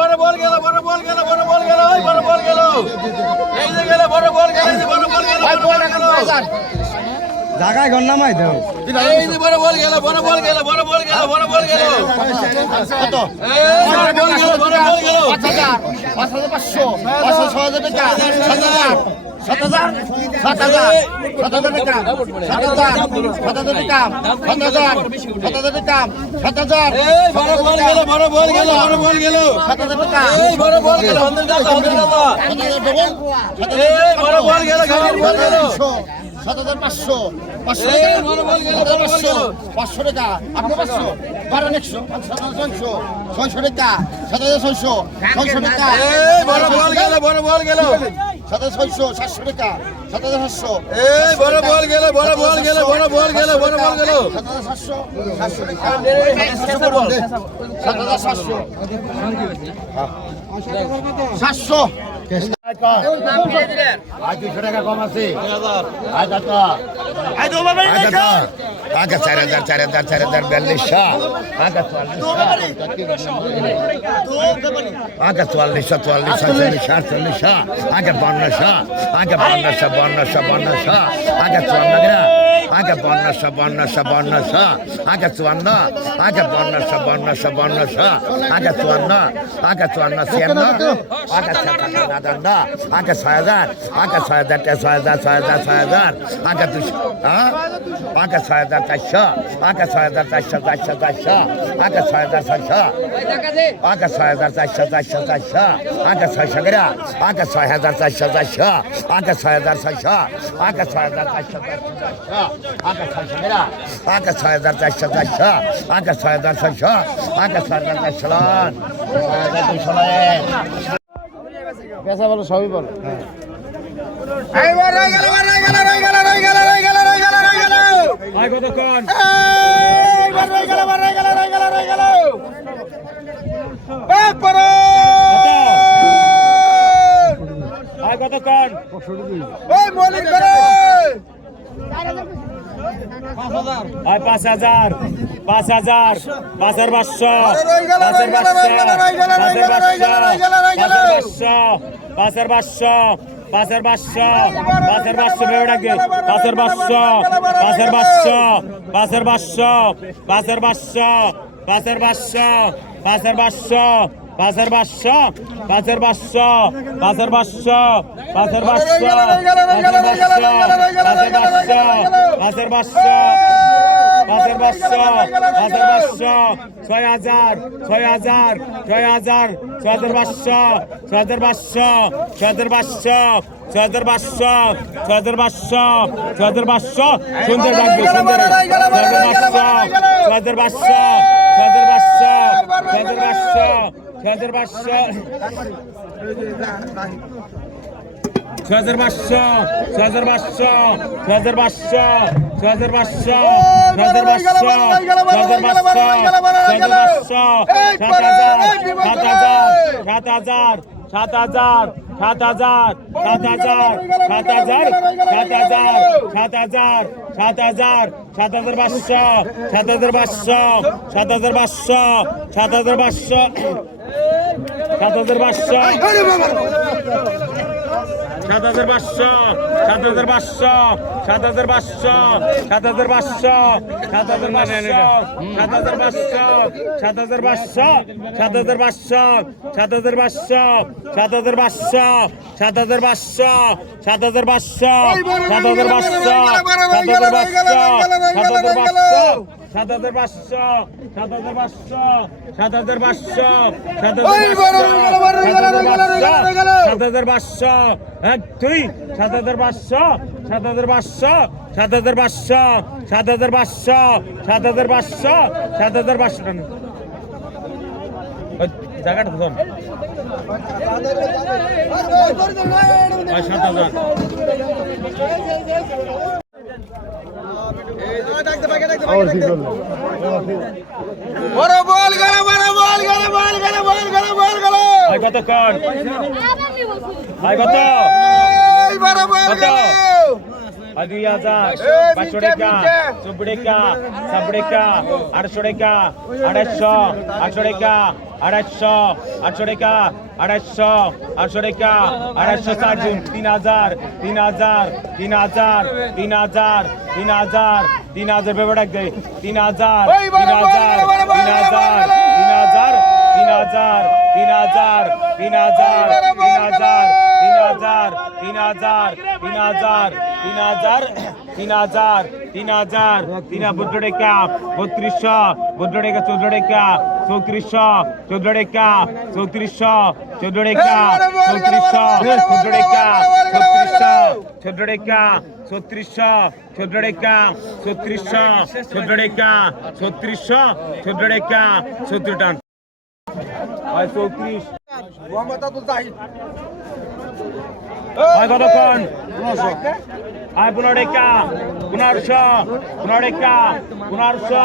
বড় বল গেল বড় বল গেল বড় বল গেল ওই বড় বল গেল এই যে গেল বড় বল গেল এই যে বড় বল গেল বড় বল গেল জায়গায় ঘর নামাই দাও এই যে বড় বল গেল বড় বল গেল বড় বল গেল বড় বল গেল কত এই বড় বল গেল বড় বল গেল 5000 5500 500 টাকা 7000 7000 টাকা 7000 টাকা 7000 এই বড় বল গেল বড় বল গেল বড় বল গেল 7000 টাকা এই বড় বল গেল 100 টাকা 100 টাকা এই বড় বল গেল গাড়ির বল গেল 7500 এই বড় বল গেল বড় বল গেল 500 টাকা আপনি 500 1200 600 টাকা 7600 টাকা এই বড় বল গেল বড় বল গেল 7600 700 টাকা 7700 এই বড় বল গেল বড় বল গেল বড় বল গেল বড় বল গেল 7700 টাকা 700 আজ 200 টাকা কম আছে আজ কত আজ 4000 4200 আগে 4400 আগে 5200 আগে 5200 আগে 54 আগে 5200 আগে 54 আগে 5200 আগে 54 আগে 56 আগে 56 আগে 6000 আগে 6000 আগে 200 আগে 6400 আগে 6400 আগে 6400 আগে 6400 আগে 600 গ্রা আগে 6400 আগে 6400 আগে 6400 আগে 600 গ্রা আগে 6400 আগে 6400 আগে 6400 পেশা বলো সবই বলো কতক্ষণ কতক্ষণ 5000 5000 5500 সুন্দর ডাকবে সুন্দর 7000 2000 500 টাকা 24 টাকা 7 টাকা 800 টাকা 800 800 টাকা 800 800 টাকা 800 800 টাকা 860 3000 3000 3000 3000 3000 3000 বেবে ডাক দে 3000 3000 3000 3000 3000 3000 3000 3000 3000 3000 3000 ভদ্র টাকা 3200 ভদ্র টাকা 14 টাকা 3400 14 টাকা 3400 14 টাকা 3400 14 টাকা 3400 14 টাকা 3600 14 টাকা 3600 14 টাকা 3600 14 টাকা 70 টাকা হয় 34 হয় কতক্ষণ আয় 15 টাকা 1500 15 টাকা 1500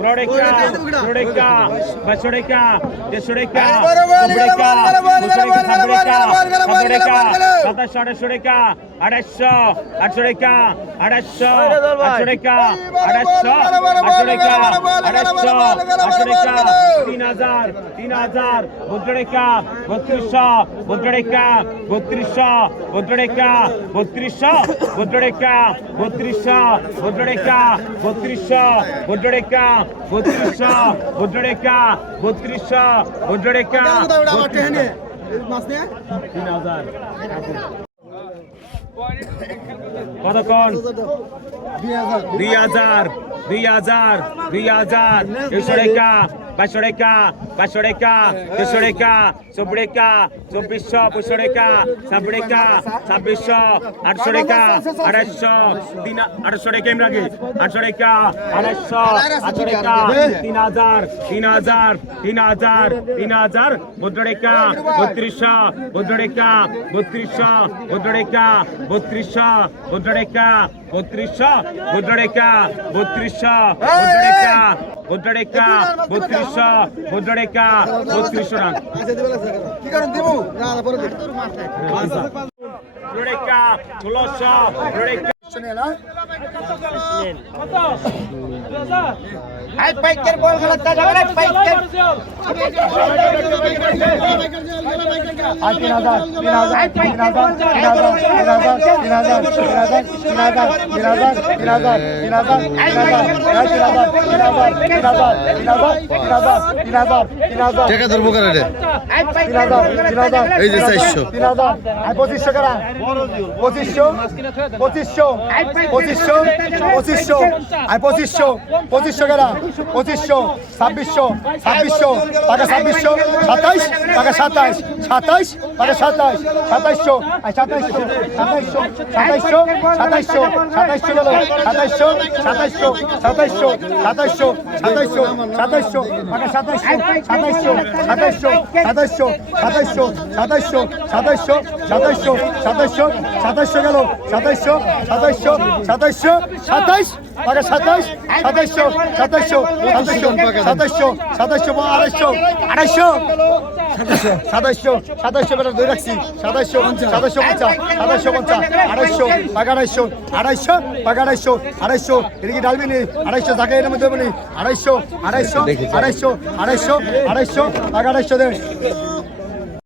15 টাকা 15 টাকা 500 টাকা 150 টাকা 100 টাকা 200 টাকা 7 টাকা 2700 টাকা 800 800 টাকা 800 800 টাকা 800 800 টাকা 800 টাকা 3000 3000 ভদ্র টাকা 3200 ভদ্র টাকা 3200 ভদ্র টাকা 3200 ভদ্র টাকা 3200 ভদ্র টাকা 3200 ভদ্র টাকা 3200 ভদ্র টাকা 3200 ভদ্র টাকা 3000 কতক্ষণ 2000 2000 2000 100 টাকা 500 টাকা 500 টাকা 300 টাকা 40 টাকা 2400 25 টাকা 70 টাকা 2600 800 টাকা 800 800 টাকা এমনি লাগে 800 টাকা 800 800 টাকা 3000 3000 3000 3000 ভদ্র টাকা 3200 ভদ্র টাকা 3200 ভদ্র টাকা 3200 ভদ্র টাকা 3200 ভদ্র টাকা 3200 ভদ্র টাকা ভদ্র টাকা 3200 ভদ্র টাকা 3200 রান কি কারণ দিব না পরে ভদ্র টাকা 1600 ভদ্র টাকা শুনে না আই পাইকের বল খেলাতে যাবে রে পাইকের আই 3000 টাকা ধরবো কারে রে এই যে 400 আই 2500 করা 2500 আই 2500 করা 2500 2600 টাকা 2600 27 টাকা 27 টাকা 27 2700 আই 2700 গেল 2700 টাকা 2700 টাকা 2700 গেল 2700 বেলা ধরে রাখছি 2700 এদিকে ডালবি নি 250 জায়গায় এর মধ্যে বলি 250 টাকা 250 দে